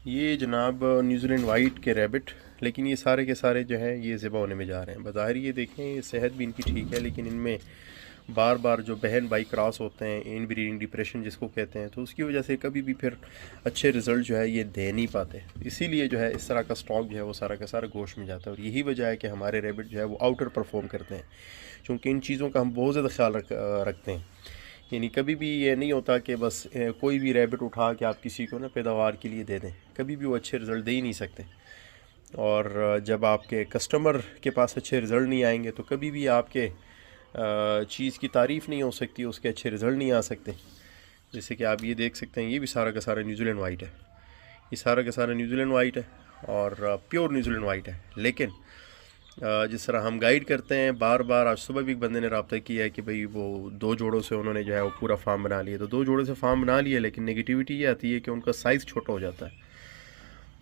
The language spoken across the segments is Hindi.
ये जनाब न्यूजीलैंड वाइट के रैबिट, लेकिन ये सारे के सारे जो हैं ये ज़िबा होने में जा रहे हैं। बज़ाहिर ये देखें ये सेहत भी इनकी ठीक है, लेकिन इनमें बार बार जो बहन भाई क्रॉस होते हैं, इन ब्रीडिंग डिप्रेशन जिसको कहते हैं, तो उसकी वजह से कभी भी फिर अच्छे रिज़ल्ट जो है ये दे नहीं पाते। इसीलिए जो है इस तरह का स्टॉक जो है वो सारा का सारा गोश्त में जाता है, और यही वजह है कि हमारे रैबिट जो है वो आउटर परफॉर्म करते हैं, क्योंकि इन चीज़ों का हम बहुत ज़्यादा ख्याल रखते हैं। यानी कभी भी ये नहीं होता कि बस कोई भी रैबिट उठा के आप किसी को ना पैदावार के लिए दे दें, कभी भी वो अच्छे रिज़ल्ट दे ही नहीं सकते। और जब आपके कस्टमर के पास अच्छे रिज़ल्ट नहीं आएंगे तो कभी भी आपके चीज़ की तारीफ़ नहीं हो सकती, उसके अच्छे रिज़ल्ट नहीं आ सकते। जैसे कि आप ये देख सकते हैं, ये भी सारा का सारा न्यूजीलैंड वाइट है, ये सारा का सारा न्यूजीलैंड वाइट है और प्योर न्यूजीलैंड वाइट है। लेकिन जिस तरह हम गाइड करते हैं बार बार, आज सुबह भी एक बंदे ने रब्ता किया है कि भाई वो 2 जोड़ों से उन्होंने जो है वो पूरा फार्म बना लिया, तो 2 जोड़ों से फार्म बना लिया, लेकिन नेगेटिविटी ये आती है कि उनका साइज़ छोटा हो जाता है।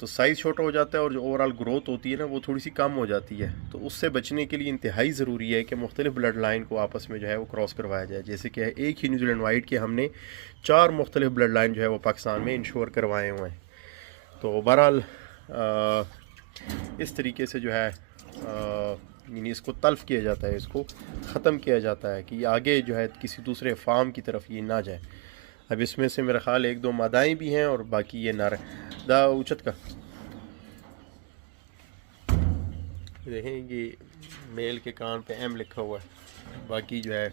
तो साइज़ छोटा हो जाता है और जो ओवरऑल ग्रोथ होती है ना वो थोड़ी सी कम हो जाती है। तो उससे बचने के लिए इंतहाई ज़रूरी है कि मुख्तलिफ ब्लड लाइन को आपस में जो है वो क्रॉस करवाया जाए। जैसे कि एक ही न्यूजीलैंड वाइट के हमने 4 मुख्तलिफ ब्लड लाइन जो है वो पाकिस्तान में इंश्योर करवाए हुए हैं। तो बहरहाल इस तरीके से जो है यानी इसको तल्फ़ किया जाता है, इसको ख़त्म किया जाता है कि आगे जो है किसी दूसरे फार्म की तरफ ये ना जाए। अब इसमें से मेरा ख़्याल 1-2 मादाएँ भी हैं और बाकी ये नर दा उचत का देखें, ये मेल के कान पे एम लिखा हुआ है, बाकी जो है